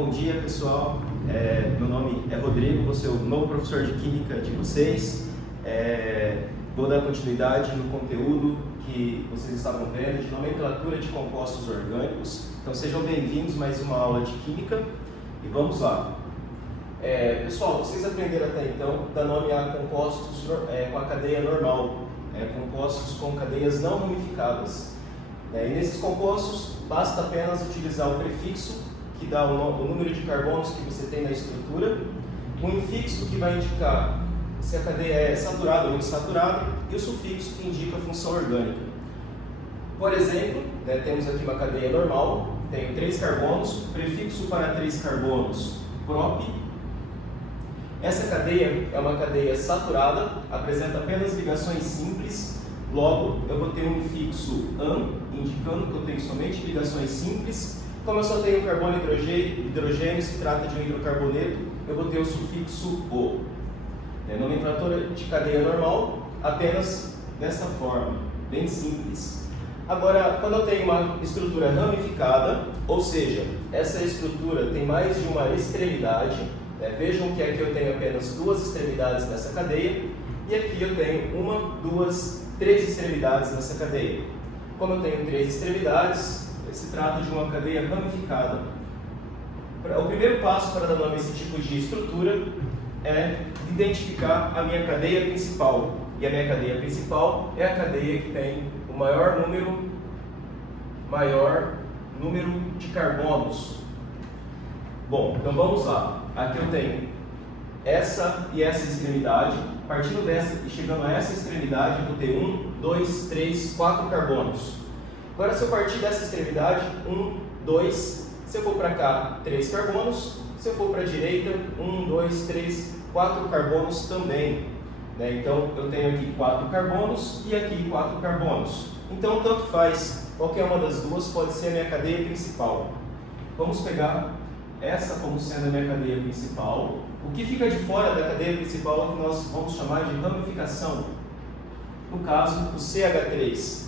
Bom dia, pessoal. Meu nome é Rodrigo, vou ser o novo professor de Química de vocês. Vou dar continuidade no conteúdo que vocês estavam vendo de nomenclatura de compostos orgânicos. Então sejam bem-vindos a mais uma aula de Química e vamos lá. Pessoal, vocês aprenderam até então a nomear compostos com a cadeia normal, compostos com cadeias não ramificadas. E nesses compostos basta apenas utilizar o prefixo que dá o número de carbonos que você tem na estrutura, o infixo que vai indicar se a cadeia é saturada ou insaturada e o sufixo que indica a função orgânica. Por exemplo, temos aqui uma cadeia normal, tenho 3 carbonos, prefixo para 3 carbonos, prop. Essa cadeia é uma cadeia saturada, apresenta apenas ligações simples, logo eu vou ter um infixo an, indicando que eu tenho somente ligações simples. Como eu só tenho carbono e hidrogênio, se trata de um hidrocarboneto, eu vou ter o sufixo o. Nomenclatura de cadeia normal, apenas dessa forma, bem simples. Agora, quando eu tenho uma estrutura ramificada, ou seja, essa estrutura tem mais de uma extremidade, vejam que aqui eu tenho apenas 2 extremidades nessa cadeia, e aqui eu tenho 1, 2, 3 extremidades nessa cadeia. Como eu tenho 3 extremidades, se trata de uma cadeia ramificada. O primeiro passo para dar nome a esse tipo de estrutura é identificar a minha cadeia principal. E a minha cadeia principal é a cadeia que tem o maior número de carbonos. Bom, então vamos lá. Aqui eu tenho essa e essa extremidade. Partindo dessa e chegando a essa extremidade, eu vou ter 1, 2, 3, 4 carbonos. Agora, se eu partir dessa extremidade, 1, 2, se eu for para cá, 3 carbonos, se eu for para a direita, 1, 2, 3, 4 carbonos também. Então, eu tenho aqui 4 carbonos e aqui 4 carbonos. Então, tanto faz, qualquer uma das duas pode ser a minha cadeia principal. Vamos pegar essa como sendo a minha cadeia principal. O que fica de fora da cadeia principal é o que nós vamos chamar de ramificação. No caso, o CH3.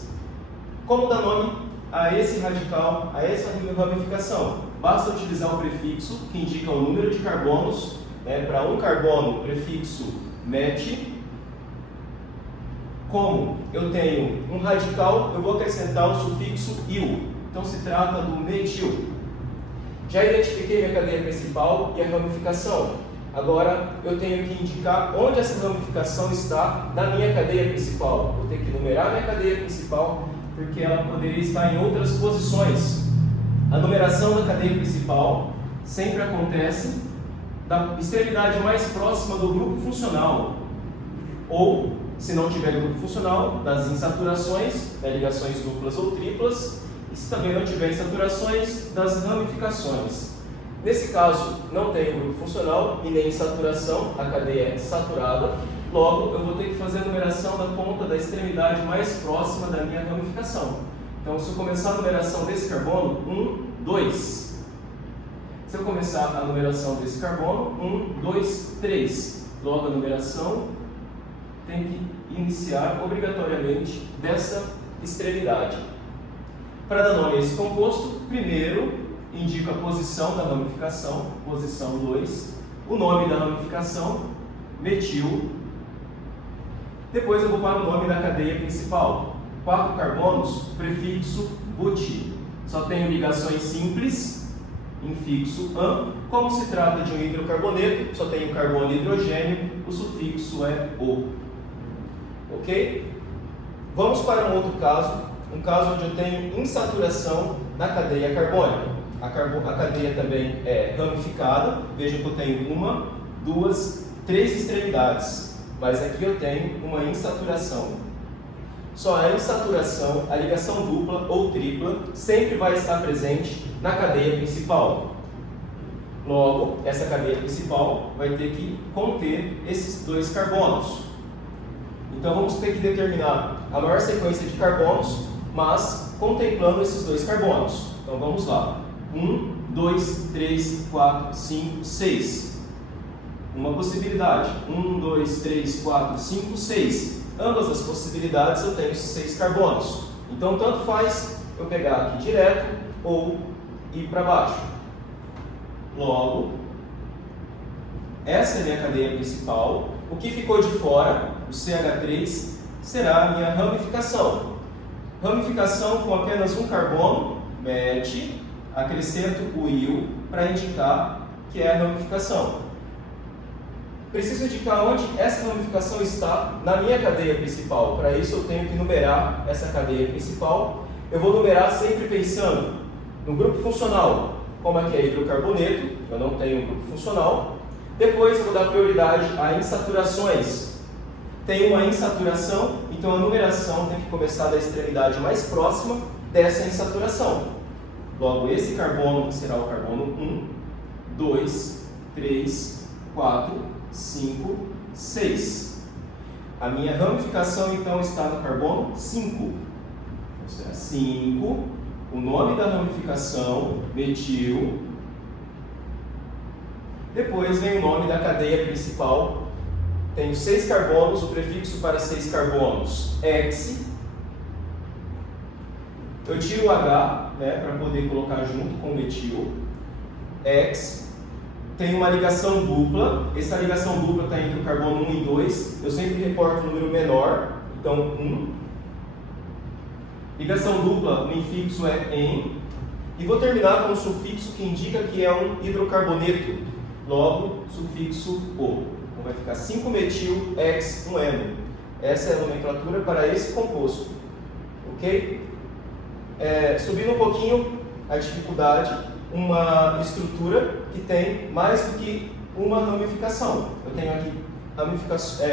Como dar nome a esse radical, a essa ramificação? Basta utilizar o prefixo que indica o número de carbonos. Para um carbono, prefixo met. Como eu tenho um radical, eu vou acrescentar o sufixo il. Então se trata do metil. Já identifiquei minha cadeia principal e a ramificação. Agora eu tenho que indicar onde essa ramificação está na minha cadeia principal. Vou ter que numerar minha cadeia principal, porque ela poderia estar em outras posições. A numeração da cadeia principal sempre acontece da extremidade mais próxima do grupo funcional, ou, se não tiver grupo funcional, das insaturações, ligações duplas ou triplas, e se também não tiver insaturações, das ramificações. Nesse caso, não tem grupo funcional e nem insaturação, a cadeia é saturada. Logo, eu vou ter que fazer a numeração da ponta da extremidade mais próxima da minha ramificação. Então, se eu começar a numeração desse carbono, 1, 2. Se eu começar a numeração desse carbono, 1, 2, 3. Logo, a numeração tem que iniciar obrigatoriamente dessa extremidade. Para dar nome a esse composto, primeiro indico a posição da ramificação, posição 2, o nome da ramificação, metil. Depois eu vou para o nome da cadeia principal. 4 carbonos, prefixo buti. Só tenho ligações simples, infixo an. Como se trata de um hidrocarboneto, só tenho carbono e hidrogênio, o sufixo é o. Ok? Vamos para um outro caso, um caso onde eu tenho insaturação na cadeia carbônica. A cadeia também é ramificada. Vejam que eu tenho 1, 2, 3 extremidades. Mas aqui eu tenho uma insaturação. Só a insaturação, a ligação dupla ou tripla, sempre vai estar presente na cadeia principal. Logo, essa cadeia principal vai ter que conter esses 2 carbonos. Então vamos ter que determinar a maior sequência de carbonos, mas contemplando esses 2 carbonos. Então vamos lá. 1, 2, 3, 4, 5, 6. Uma possibilidade. 1, 2, 3, 4, 5, 6. Ambas as possibilidades eu tenho 6 carbonos. Então, tanto faz eu pegar aqui direto ou ir para baixo. Logo, essa é a minha cadeia principal. O que ficou de fora, o CH3, será a minha ramificação. Ramificação com apenas um carbono, MET, acrescento o IU para indicar que é a ramificação. Preciso indicar onde essa ramificação está na minha cadeia principal. Para isso eu tenho que numerar essa cadeia principal. Eu vou numerar sempre pensando no grupo funcional, como aqui é hidrocarboneto, eu não tenho um grupo funcional. Depois eu vou dar prioridade a insaturações. Tem uma insaturação, então a numeração tem que começar da extremidade mais próxima dessa insaturação. Logo, esse carbono será o carbono 1, 2, 3, 4, 5, 6. A minha ramificação então está no carbono 5. Então será 5, o nome da ramificação, metil. Depois vem o nome da cadeia principal. Tenho 6 carbonos, o prefixo para 6 carbonos, hex. Eu tiro o H, para poder colocar junto com o metil. Hex. Tem uma ligação dupla. Essa ligação dupla está entre o carbono 1 e 2. Eu sempre reporto o número menor, então 1. Ligação dupla, o infixo é em. E vou terminar com um sufixo que indica que é um hidrocarboneto. Logo, sufixo O. Então vai ficar 5-metil hex 1-eno. Essa é a nomenclatura para esse composto. Ok? Subindo um pouquinho a dificuldade, uma estrutura que tem mais do que uma ramificação. Eu tenho aqui ramificação,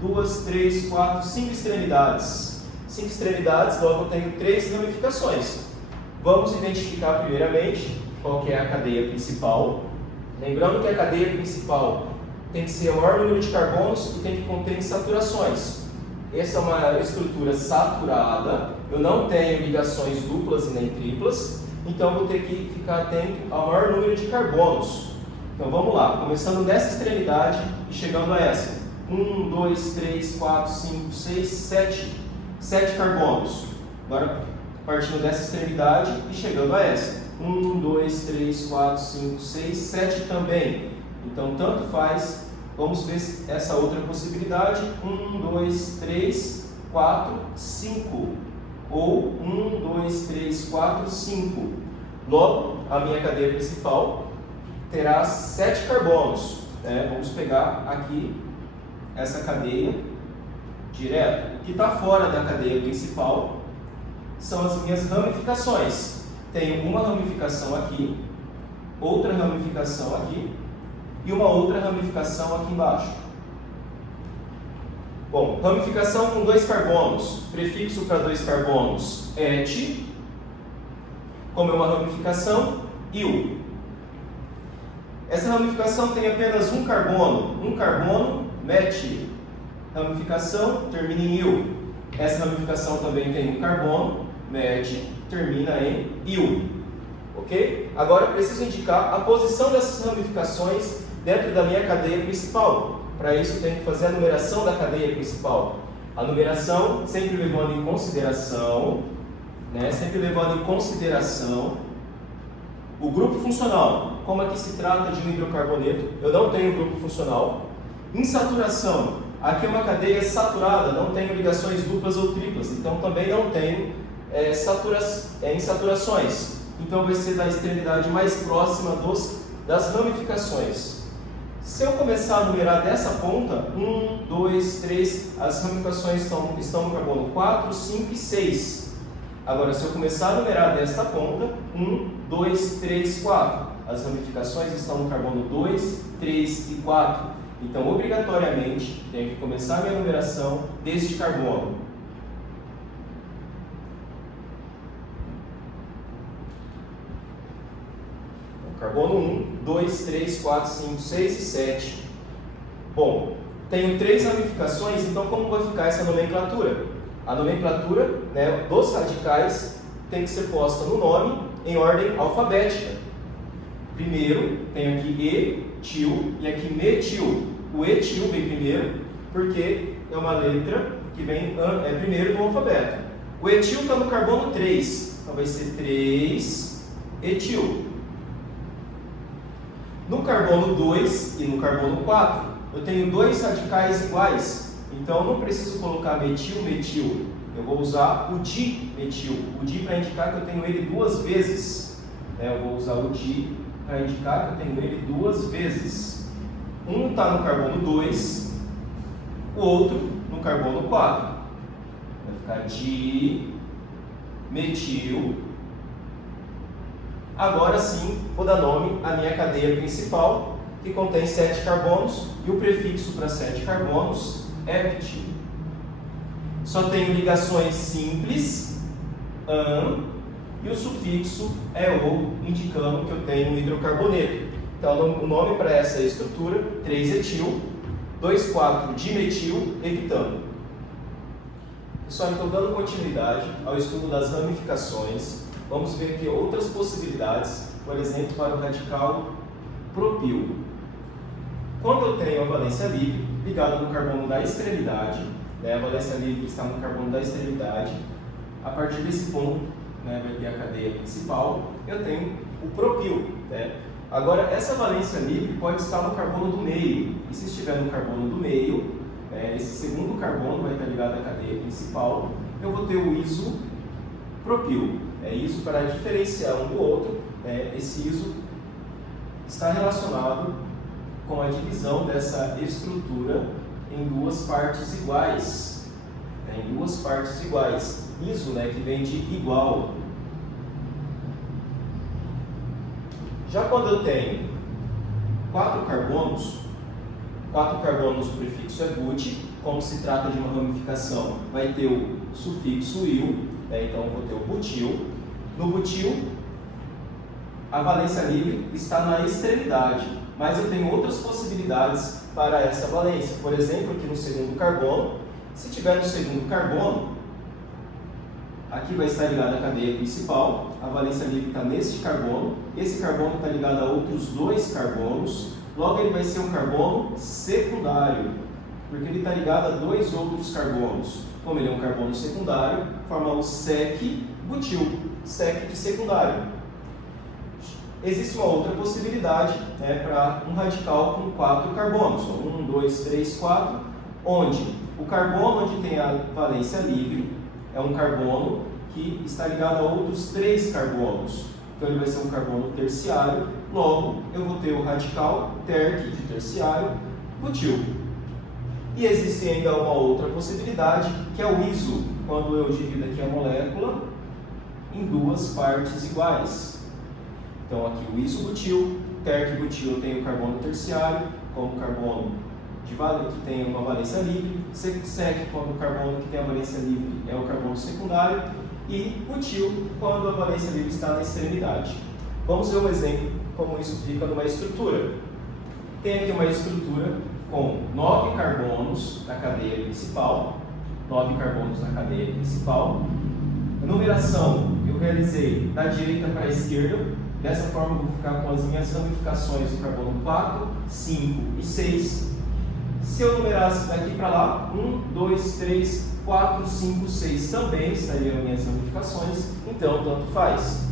1, 2, 3, 4, 5 extremidades. 5 extremidades, logo eu tenho 3 ramificações. Vamos identificar primeiramente qual que é a cadeia principal. Lembrando que a cadeia principal tem que ser o maior número de carbonos e tem que conter insaturações. Essa é uma estrutura saturada, eu não tenho ligações duplas e nem triplas, então vou ter que ficar atento ao maior número de carbonos. Então vamos lá, começando nessa extremidade e chegando a essa. 1, 2, 3, 4, 5, 6, 7 carbonos. Agora partindo dessa extremidade e chegando a essa. 1, 2, 3, 4, 5, 6, 7 também. Então tanto faz. Vamos ver essa outra possibilidade. 1, 2, 3, 4, 5. Ou 1, 2, 3, 4, 5. Logo, a minha cadeia principal terá 7 carbonos. Vamos pegar aqui essa cadeia direto. O que está fora da cadeia principal são as minhas ramificações. Tenho uma ramificação aqui, outra ramificação aqui e uma outra ramificação aqui embaixo. Bom, ramificação com 2 carbonos, prefixo para 2 carbonos, et, como é uma ramificação, iu. Essa ramificação tem apenas um carbono, met. Ramificação termina em iu. Essa ramificação também tem um carbono, met, termina em iu. Ok? Agora eu preciso indicar a posição dessas ramificações dentro da minha cadeia principal. Para isso, eu tenho que fazer a numeração da cadeia principal. A numeração sempre levando em consideração, o grupo funcional. Como aqui se trata de um hidrocarboneto, eu não tenho grupo funcional. Insaturação. Aqui é uma cadeia saturada, não tenho ligações duplas ou triplas, então também não tenho insaturações. Então vai ser da extremidade mais próxima das ramificações. Se eu começar a numerar dessa ponta, 1, 2, 3, as ramificações estão no carbono 4, 5 e 6. Agora, se eu começar a numerar desta ponta, 1, 2, 3, 4, as ramificações estão no carbono 2, 3 e 4. Então, obrigatoriamente, tenho que começar a minha numeração deste carbono. Carbono 1, 2, 3, 4, 5, 6 e 7. Bom, tenho 3 ramificações, então como vai ficar essa nomenclatura? A nomenclatura dos radicais tem que ser posta no nome em ordem alfabética. Primeiro, tenho aqui etil e aqui metil. O etil vem primeiro porque é uma letra que vem primeiro no alfabeto. O etil está no carbono 3, então vai ser 3 etil. No carbono 2 e no carbono 4, eu tenho dois radicais iguais, então não preciso colocar metil, metil. Eu vou usar o dimetil. O di para indicar que eu tenho ele duas vezes. Eu vou usar o di para indicar que eu tenho ele duas vezes. Um está no carbono 2, o outro no carbono 4. Vai ficar dimetil. Agora sim, vou dar nome à minha cadeia principal, que contém 7 carbonos, e o prefixo para 7 carbonos é metil. Só tenho ligações simples, an, e o sufixo é o, indicando que eu tenho um hidrocarboneto. Então, o nome para essa estrutura, 3-etil, 2,4-dimetil, heptano. Pessoal, então, dando continuidade ao estudo das ramificações, vamos ver aqui outras possibilidades, por exemplo, para o radical propil. Quando eu tenho a valência livre ligada no carbono da extremidade, a valência livre está no carbono da extremidade, a partir desse ponto, vai ter a cadeia principal, eu tenho o propil. Agora, essa valência livre pode estar no carbono do meio, e se estiver no carbono do meio, esse segundo carbono vai estar ligado à cadeia principal, eu vou ter o isopropil. Iso para diferenciar um do outro, esse iso está relacionado com a divisão dessa estrutura em duas partes iguais. Em duas partes iguais. Iso, que vem de igual. Já quando eu tenho 4 carbonos, o prefixo é but, como se trata de uma ramificação, vai ter o sufixo il, então eu vou ter o butil. No butil, a valência livre está na extremidade, mas eu tenho outras possibilidades para essa valência. Por exemplo, aqui no segundo carbono, se tiver no segundo carbono, aqui vai estar ligado à cadeia principal, a valência livre está neste carbono, esse carbono está ligado a outros 2 carbonos, logo ele vai ser um carbono secundário, porque ele está ligado a 2 outros carbonos. Como ele é um carbono secundário, forma o sec-butil, sec de secundário. Existe uma outra possibilidade para um radical com 4 carbonos, 1, 2, 3, 4, onde o carbono onde tem a valência livre é um carbono que está ligado a outros 3 carbonos. Então ele vai ser um carbono terciário, logo eu vou ter o radical terc de terciário, butil. E existe ainda uma outra possibilidade, que é o iso, quando eu divido aqui a molécula em duas partes iguais. Então aqui o isobutil, terc-butil eu tenho o carbono terciário, como carbono que tem uma valência livre, sec quando o carbono que tem a valência livre é o carbono secundário, e butil quando a valência livre está na extremidade. Vamos ver um exemplo como isso fica numa estrutura. Tem aqui uma estrutura com 9 carbonos na cadeia principal, 9 carbonos na cadeia principal. A numeração eu realizei da direita para a esquerda, dessa forma eu vou ficar com as minhas ramificações do carbono 4, 5 e 6. Se eu numerasse daqui para lá, 1, 2, 3, 4, 5, 6 também estariam minhas ramificações, então tanto faz.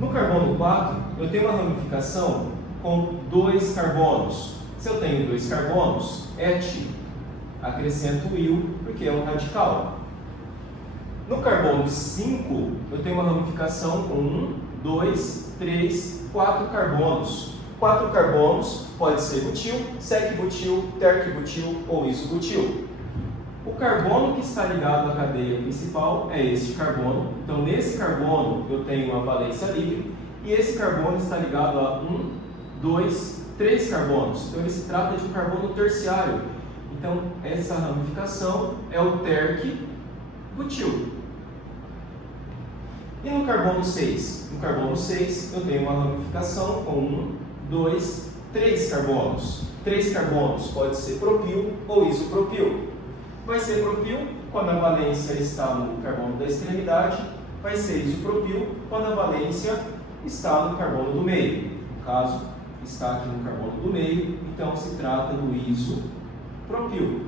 No carbono 4, eu tenho uma ramificação com 2 carbonos. Se eu tenho 2 carbonos, et, acrescento o il, porque é um radical. No carbono 5, eu tenho uma ramificação com 1, 2, 3, 4 carbonos. 4 carbonos pode ser butil, sec-butil, terc-butil ou isobutil. O carbono que está ligado à cadeia principal é este carbono. Então, nesse carbono eu tenho uma valência livre e esse carbono está ligado a 1, 2, 3 carbonos. Então, ele se trata de um carbono terciário. Então, essa ramificação é o terc-butil. E no carbono 6? No carbono 6 eu tenho uma ramificação com 1, 2, 3 carbonos. 3 carbonos pode ser propil ou isopropil. Vai ser propil quando a valência está no carbono da extremidade, vai ser isopropil quando a valência está no carbono do meio. No caso, está aqui no carbono do meio, então se trata do isopropil.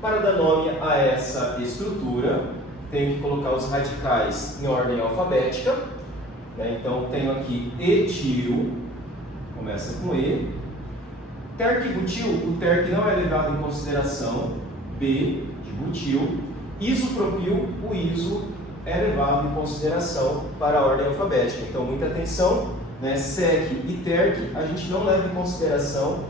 Para dar nome a essa estrutura, tenho que colocar os radicais em ordem alfabética. né? Então, tenho aqui etil, começa com E. Terc-butil, o terc não é levado em consideração, B de butil. Isopropil, o iso é levado em consideração para a ordem alfabética. Então, muita atenção, né? Sec e terc a gente não leva em consideração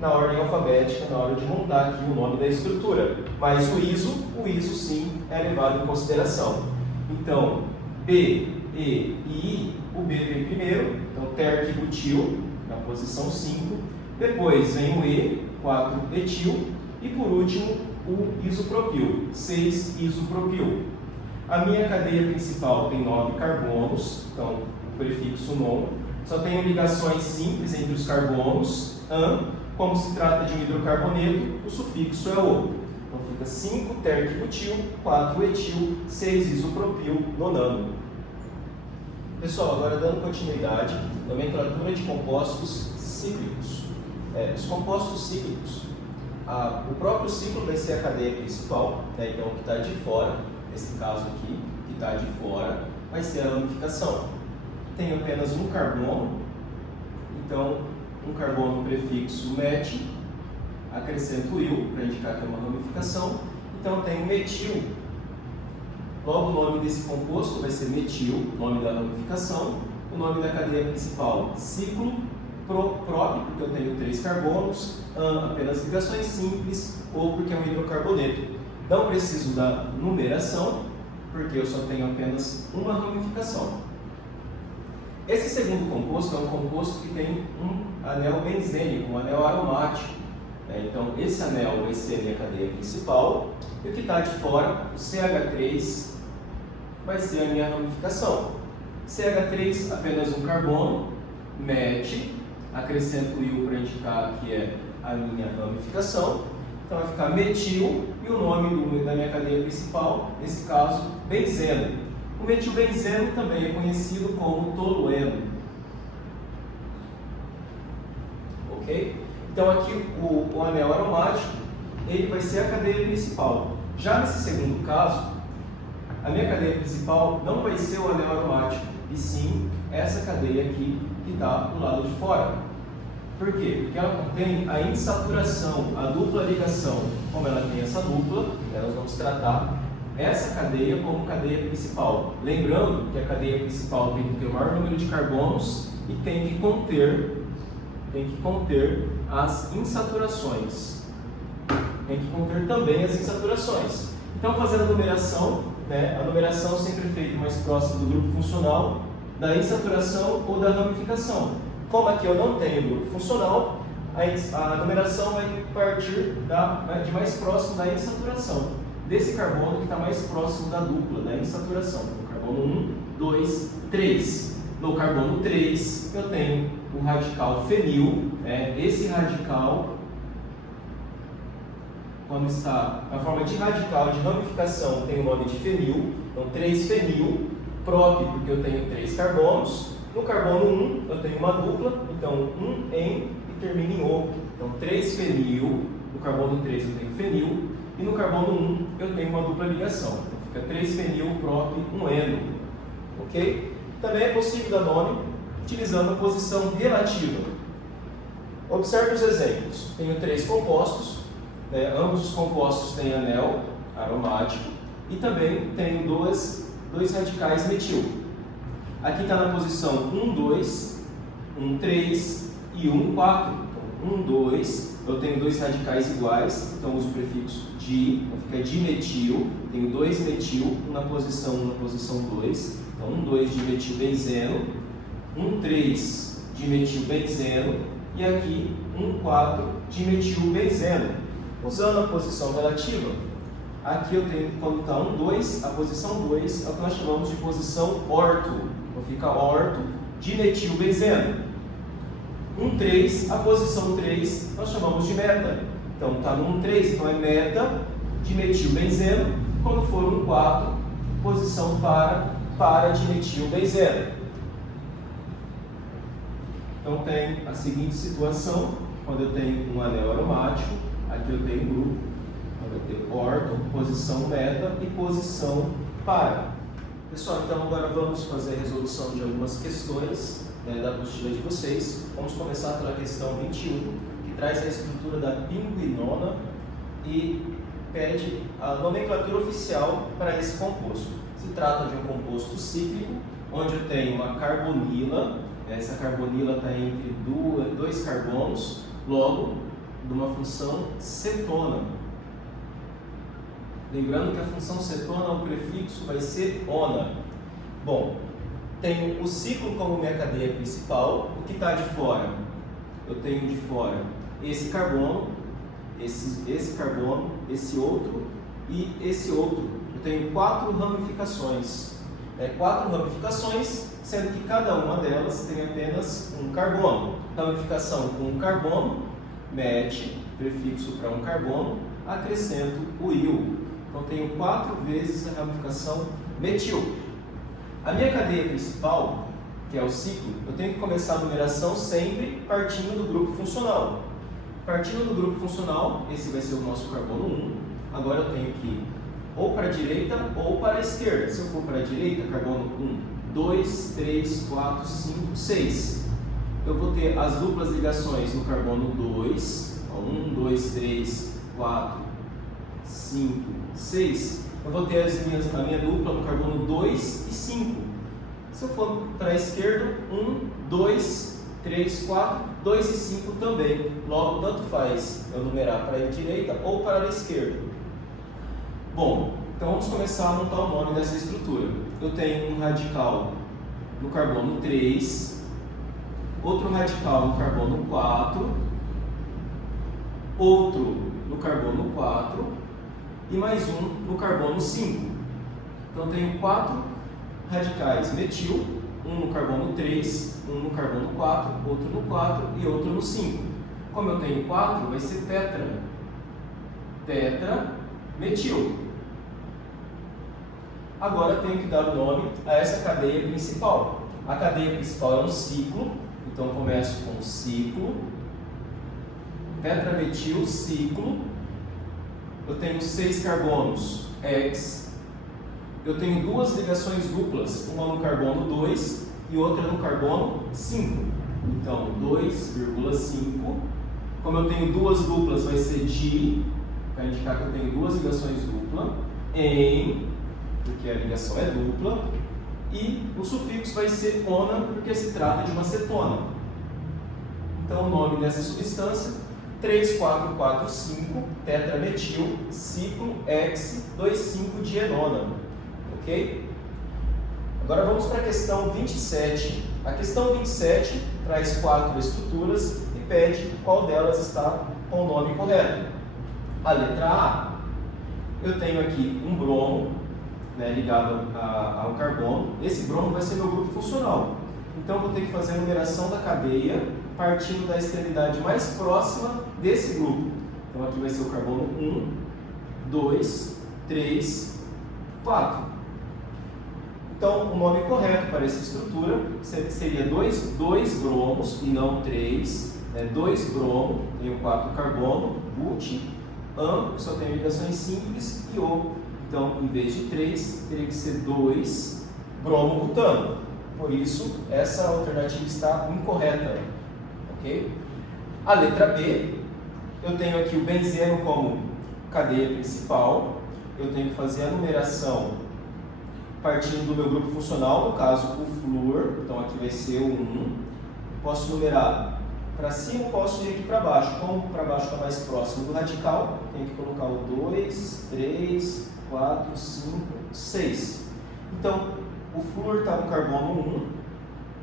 na ordem alfabética, na hora de montar aqui o nome da estrutura. Mas o iso sim é levado em consideração. Então, B, E e I, o B vem primeiro, então terc-butil, na posição 5. Depois vem o E, 4 etil. E por último, o isopropil, 6 isopropil. A minha cadeia principal tem 9 carbonos, então o prefixo non. Só tenho ligações simples entre os carbonos, an. Como se trata de um hidrocarboneto, o sufixo é o. Então fica 5 terc-butil, 4 etil, 6 isopropil, nonano. Pessoal, agora dando continuidade, nomenclatura de compostos cíclicos. Os compostos cíclicos, o próprio ciclo vai ser a cadeia principal, né? Então o que está de fora, nesse caso aqui, que está de fora, vai ser a ramificação. Tem apenas um carbono, então um carbono prefixo met, acrescento il para indicar que é uma ramificação. Então tem metil. Logo o nome desse composto vai ser metil, nome da ramificação. O nome da cadeia principal, ciclo. Prop, porque eu tenho 3 carbonos. An, apenas ligações simples, ou porque é um hidrocarboneto. Não preciso da numeração, porque eu só tenho apenas uma ramificação. Esse segundo composto é um composto que tem um anel benzênico, um anel aromático. Então, esse anel vai ser a minha cadeia principal, e o que está de fora, o CH3, vai ser a minha ramificação. CH3, apenas um carbono, met, acrescento il para indicar que é a minha ramificação. Então, vai ficar metil, e o nome da minha cadeia principal, nesse caso, benzeno. O metilbenzeno também é conhecido como tolueno. Ok? Então aqui o anel aromático, ele vai ser a cadeia principal. Já nesse segundo caso, a minha cadeia principal não vai ser o anel aromático, e sim essa cadeia aqui que está do lado de fora. Por quê? Porque ela contém a insaturação, a dupla ligação. Como ela tem essa dupla, nós vamos tratar essa cadeia como cadeia principal. Lembrando que a cadeia principal tem que ter o maior número de carbonos e tem que conter as insaturações. Tem que conter também as insaturações. Então, fazendo a numeração, né, a numeração sempre é feita mais próxima do grupo funcional, da insaturação ou da ramificação. Como aqui eu não tenho grupo funcional, a numeração vai partir de mais próximo da insaturação. Desse carbono que está mais próximo da dupla, da insaturação. No carbono 1, 2, 3. No carbono 3, eu tenho o radical fenil. Esse radical, quando está na forma de radical de ramificação, tem o nome de fenil. Então, 3-fenil, prop, porque eu tenho 3 carbonos. No carbono 1, eu tenho uma dupla, então 1 em e termina em O. Então, 3-fenil, no carbono 3 eu tenho fenil. E no carbono 1 eu tenho uma dupla ligação. Então fica 3-fenil, prop, 1-eno. Ok? Também é possível dar nome utilizando a posição relativa. Observe os exemplos. Tenho 3 compostos. Ambos os compostos têm anel aromático. E também tenho dois radicais metil. Aqui está na posição 1-2, 1-3 e 1-4. Então, 1-2. Eu tenho 2 radicais iguais, então uso o prefixo di, então fica dimetil. Tenho 2 metil, um na posição 1, na posição 2. Então 1,2 dimetilbenzeno, 1,3 dimetilbenzeno e aqui 1,4 dimetilbenzeno. Usando a posição relativa, aqui eu tenho, quando está 1,2, a posição 2 é o que nós chamamos de posição orto. Então fica orto dimetilbenzeno. 1,3, a posição 3 nós chamamos de meta. Então está no 1,3, então é meta dimetilbenzeno. Quando for 1,4, posição para dimetilbenzeno. Então tem a seguinte situação: quando eu tenho um anel aromático, aqui eu tenho um grupo, quando eu tenho orto, posição meta e posição para. Pessoal, então agora vamos fazer a resolução de algumas questões da apostila de vocês. Vamos começar pela questão 21, que traz a estrutura da pinguinona e pede a nomenclatura oficial para esse composto. Se trata de um composto cíclico, onde eu tenho uma carbonila, essa carbonila está entre dois carbonos, logo de uma função cetona. Lembrando que a função cetona, o prefixo vai ser ona. Bom, tenho o ciclo como minha cadeia principal. O que está de fora? Eu tenho de fora esse carbono, esse carbono, esse outro e esse outro. Eu tenho 4 ramificações. 4 ramificações, sendo que cada uma delas tem apenas um carbono. Ramificação com um carbono, met, prefixo para um carbono, acrescento o il. Então, tenho 4 vezes a ramificação metil. A minha cadeia principal, que é o ciclo, eu tenho que começar a numeração sempre partindo do grupo funcional. Partindo do grupo funcional, esse vai ser o nosso carbono 1. Agora eu tenho que ir ou para a direita ou para a esquerda. Se eu for para a direita, carbono 1, 2, 3, 4, 5, 6. Eu vou ter as duplas ligações no carbono 2, 1, 2, 3, 4, 5, 6, eu vou ter a minha dupla no carbono 2 e 5. Se eu for para a esquerda, 1, 2, 3, 4, 2 e 5 também. Logo, tanto faz eu numerar para a direita ou para a esquerda. Bom, então vamos começar a montar o nome dessa estrutura. Eu tenho um radical no carbono 3, outro radical no carbono 4, outro no carbono 4, e mais um no carbono 5. Então, tenho 4 radicais metil, um no carbono 3, um no carbono 4, outro no 4 e outro no 5. Como eu tenho 4, vai ser tetra metil. Agora, eu tenho que dar o nome a essa cadeia principal. A cadeia principal é um ciclo, então começo com ciclo, tetrametil, ciclo. Eu tenho 6 carbonos, X. Eu tenho 2 ligações duplas, uma no carbono 2 e outra no carbono 5. Então, 2,5. Como eu tenho 2 duplas, vai ser di, para indicar que eu tenho 2 ligações duplas, em, porque a ligação é dupla, e o sufixo vai ser ona, porque se trata de uma cetona. Então, o nome dessa substância 3,4,4,5 tetrametil, ciclo X 2,5-dienona. Ok? Agora vamos para a questão 27. A questão 27 traz 4 estruturas e pede qual delas está com o nome correto. A letra A, eu tenho aqui um bromo, ligado ao carbono. Esse bromo vai ser meu grupo funcional. Então, eu vou ter que fazer a numeração da cadeia partindo da extremidade mais próxima desse grupo. Então, aqui vai ser o carbono 1, 2, 3, 4. Então, o nome correto para essa estrutura seria 2 bromos e não 3. 2 bromo, tenho 4 carbono, but, am, que só tem ligações simples, e o. Então, em vez de 3, teria que ser 2 bromo-butano. Por isso, essa alternativa está incorreta. Okay? A letra B, eu tenho aqui o benzeno como cadeia principal. Eu tenho que fazer a numeração partindo do meu grupo funcional, no caso o flúor. Então, aqui vai ser o 1. Posso numerar para cima, posso ir aqui para baixo. Como para baixo está mais próximo do radical, tenho que colocar o 2, 3, 4, 5, 6. Então, o flúor está no carbono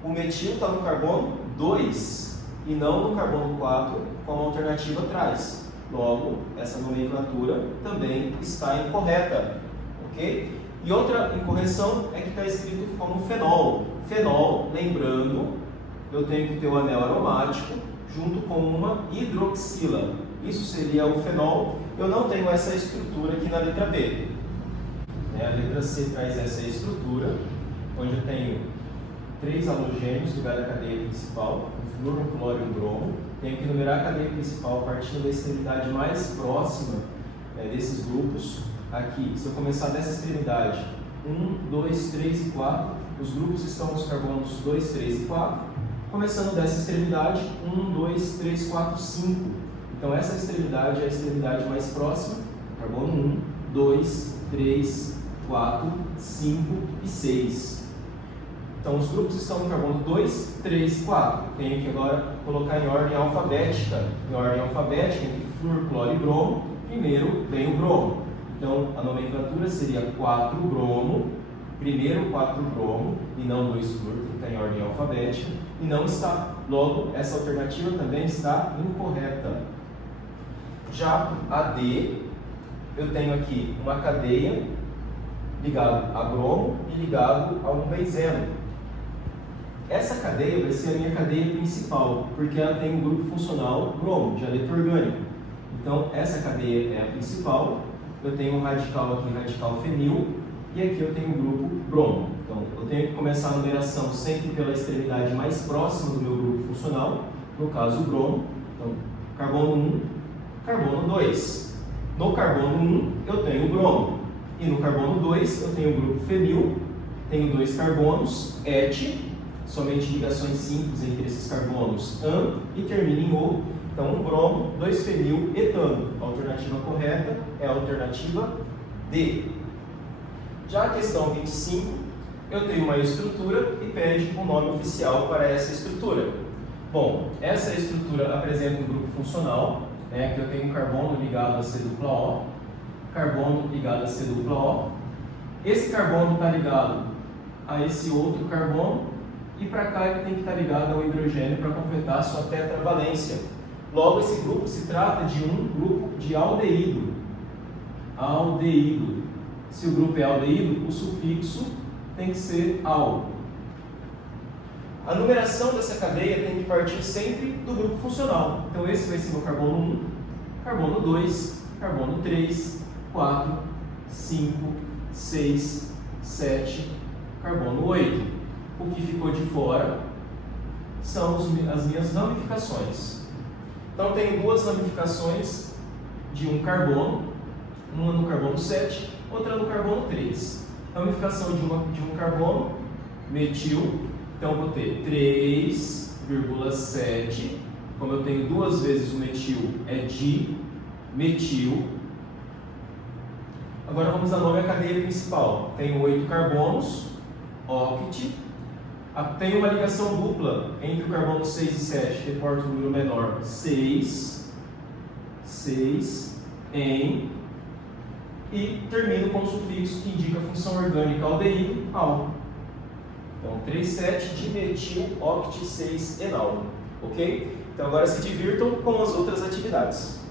1, o metil está no carbono 2 e não no carbono 4, como a alternativa atrás. Logo, essa nomenclatura também está incorreta. Ok? E outra incorreção é que está escrito como fenol. Fenol, lembrando, eu tenho que ter o anel aromático junto com uma hidroxila. Isso seria o fenol. Eu não tenho essa estrutura aqui na letra B. A letra C traz essa estrutura, onde eu tenho 3 halogênios ligados à cadeia principal, um flúor, um cloro e um bromo. Tenho que numerar a cadeia principal partindo da extremidade mais próxima desses grupos. Aqui, se eu começar dessa extremidade, 1, 2, 3 e 4. Os grupos estão os carbonos 2, 3 e 4. Começando dessa extremidade, 1, 2, 3, 4, 5. Então essa extremidade é a extremidade mais próxima. Carbono 1, 2, 3, 4, 5 e 6. Então os grupos estão no carbono 2, 3 e 4. Tenho que agora colocar em ordem alfabética. Em ordem alfabética, entre flúor, cloro e bromo, primeiro vem o bromo. Então a nomenclatura seria 4 bromo, primeiro 4 bromo e não 2 flúor, que está em ordem alfabética. E não está. Logo, essa alternativa também está incorreta. Já a D, eu tenho aqui uma cadeia ligado a bromo e ligado a um benzeno. Essa cadeia vai ser a minha cadeia principal, porque ela tem um grupo funcional bromo, dialeto orgânico. Então, essa cadeia é a principal. Eu tenho um radical aqui, radical fenil, e aqui eu tenho um grupo bromo. Então, eu tenho que começar a numeração sempre pela extremidade mais próxima do meu grupo funcional, no caso o bromo. Então, carbono 1, carbono 2. No carbono 1, eu tenho o bromo. E no carbono 2, eu tenho o grupo fenil, tenho 2 carbonos, et, somente ligações simples entre esses carbonos, an, e termina em o. Então, um bromo, 2 fenil, etano. A alternativa correta é a alternativa D. Já a questão 25, eu tenho uma estrutura e pede um nome oficial para essa estrutura. Bom, essa estrutura apresenta um grupo funcional, que eu tenho um carbono ligado a C-O, carbono ligado a C-O. Esse carbono está ligado a esse outro carbono, e para cá ele tem que estar ligado ao hidrogênio para completar a sua tetravalência. Logo, esse grupo se trata de um grupo de aldeído. Aldeído. Se o grupo é aldeído, o sufixo tem que ser al. A numeração dessa cadeia tem que partir sempre do grupo funcional. Então esse vai ser o carbono 1, carbono 2, carbono 3, 4, 5, 6, 7, carbono 8. O que ficou de fora são as minhas ramificações. Então, tenho duas ramificações de um carbono, uma no carbono 7, outra no carbono 3. Ramificação de um carbono, metil, então vou ter 3,7, como eu tenho duas vezes o metil, é dimetil. Agora vamos dar nome à cadeia principal. Tenho 8 carbonos, oct. Tem uma ligação dupla entre o carbono 6 e 7, reporta um número menor, 6 em, e termino com o sufixo que indica a função orgânica aldeído, al. Então, 3,7 dimetil oct 6 enal, ok? Então agora se divirtam com as outras atividades.